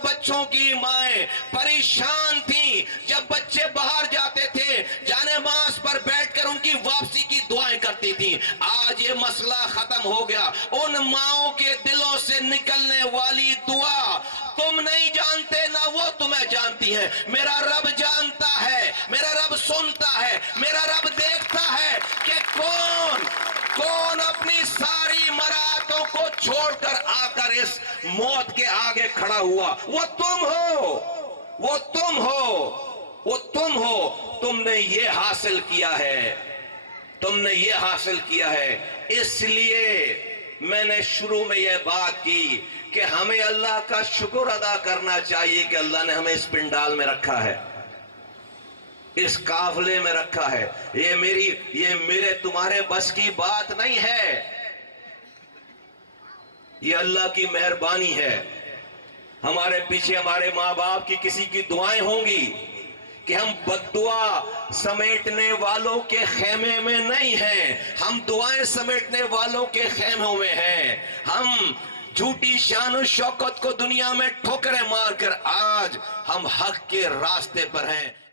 बच्चों की माएं परेशान थी जब बच्चे बाहर जाते थे, जानेमाज पर बैठकर उनकी वापसी की दुआएं करती थी। आज ये मसला खत्म हो गया। उन माओं के दिलों से निकलने वाली दुआ तुम नहीं जानते, ना वो तुम्हें जानती है। मेरा रब जानता है, मेरा रब सुनता है, मेरा रब देखता है कि कौन अपनी सारी मराहतों को छोड़कर आकर इस मौत के आगे खड़ा हुआ। वो तुम हो, वो तुम हो, वो तुम हो। तुमने ये हासिल किया है, तुमने ये हासिल किया है। इसलिए मैंने शुरू में यह बात की कि हमें अल्लाह का शुक्र अदा करना चाहिए कि अल्लाह ने हमें इस पिंडाल में रखा है, इस काफले में रखा है। ये मेरे तुम्हारे बस की बात नहीं है, ये अल्लाह की मेहरबानी है। हमारे पीछे हमारे माँ बाप की किसी की दुआएं होंगी कि हम बद्दुआ समेटने वालों के खेमे में नहीं हैं, हम दुआएं समेटने वालों के खेमों में हैं। हम झूठी शान और शौकत को दुनिया में ठोकरें मारकर आज हम हक के रास्ते पर हैं।